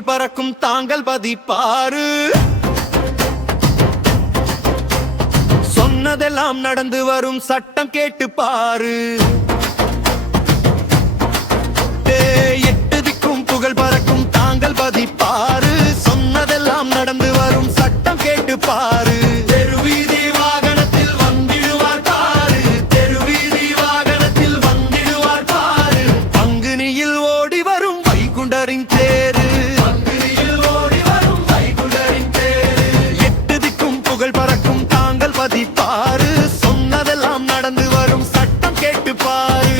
புகழ் பறக்கும் தாங்கள் பதிப்பாரு. சொன்னதெல்லாம் நடந்து வரும் சட்டம் கேட்டு பாரு. எட்டு திக்கும் புகழ் பறக்கும் தாங்கள் பதிப்பாரு. சொன்னதெல்லாம் நடந்து வரும் சட்டம் கேட்டு பாரு. தெருவீதி வாகனத்தில் வந்திடுவார் பாரு. தெருவீதி வாகனத்தில் வந்திடுவார் பாரு. பங்குனியில் ஓடி வரும் வைகுண்டரின் தேரு. பங்குனியில் ஓடி வரும் வைகுண்டரின் தேரு. எட்டு திக்கும் புகழ் பறக்கும் தாங்கள் பதிப்பாரு. சொன்னதெல்லாம் நடந்து வரும் சட்டம் கேட்டு பாரு.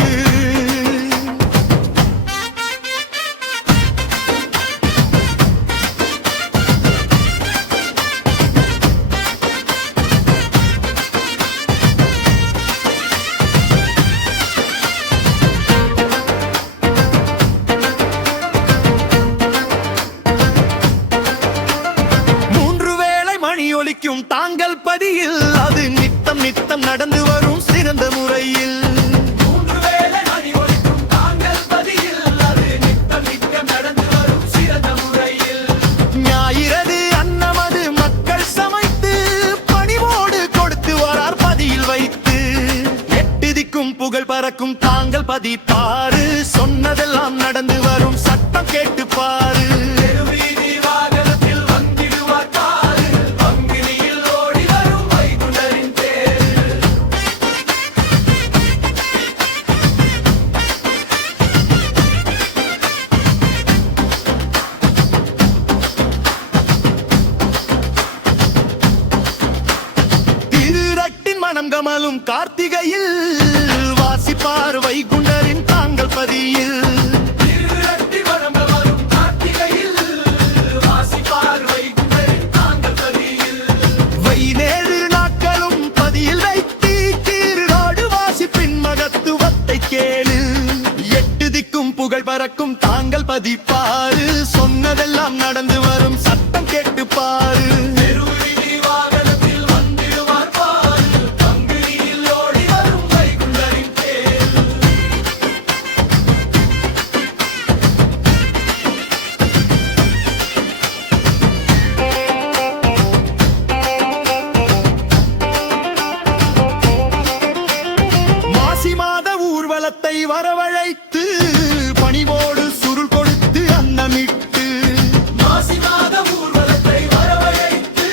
ஒலிக்கும் தாங்கள் பதியில் அது நித்தம் நித்தம் நடந்து வரும் சிறந்த முறையில். ஞாயிறது அன்னமது மக்கள் சமைத்து பணிவோடு கொடுத்து வரார் பதியில் வைத்து. எட்டு திக்கும் புகழ் பறக்கும் தாங்கள் பதிப்பாரு. சொன்னதெல்லாம் நடந்து வரும் சட்டம் கேட்டு பாரு. மனம் கமலும் கார்த்திகையில் வாசிப்பார் வைகுண்டரின் தாங்கள் பதியில். வைநேழு நாட்களும் பதியில் வைத்து திருநாடு வாசிப்பின் மகத்துவத்தை கேளு. எட்டு திக்கும் புகழ் பறக்கும் தாங்கள் பதிப்பாரு. சொன்னதெல்லாம் நடந்து வரும் சட்டம் கேட்டு பாரு. வரவழைத்து பணிவோடு சுருள் கொடுத்து அன்னமிட்டு. மாசி மாத ஊர்வலத்தை வரவழைத்து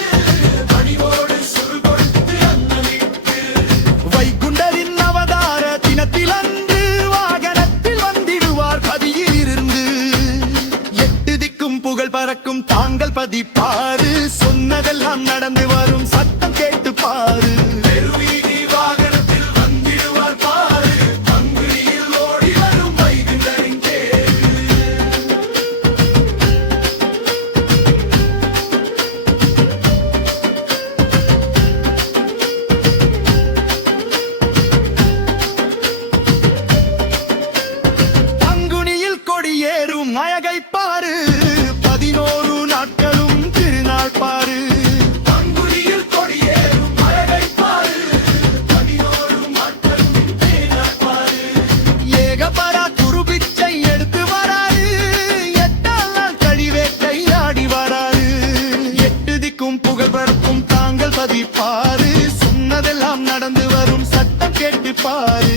பணிவோடு சுருள் கொடுத்து அன்னமிட்டு. வைகுண்டரின் அவதார தினத்தில் அன்று வாகனத்தில் வந்திடுவார் பதியில் இருந்து. எட்டு திக்கும் புகழ் பறக்கும் தாங்கள் பதிப்பாரு. சொன்னதெல்லாம் நடந்து வரும் சட்டம் கேட்டு பாரு. அழகை பாரு. 11 நாட்களும் திருநாள் பாரு. பங்குனியில் கொடியேறும் அழகை பாரு. 11 நாட்களும் திருநாள் பாரு. ஏகபரா குருபிச்சை எடுத்து வராரு. 8 நாள் கழிவேட்டை ஆடி வராரு. எட்டு திக்கும் புகழ் பறக்கும் தாங்கள் பதிப்பாரு. சொன்னதெல்லாம் நடந்து வரும் சட்டம் கேட்டு பாரு.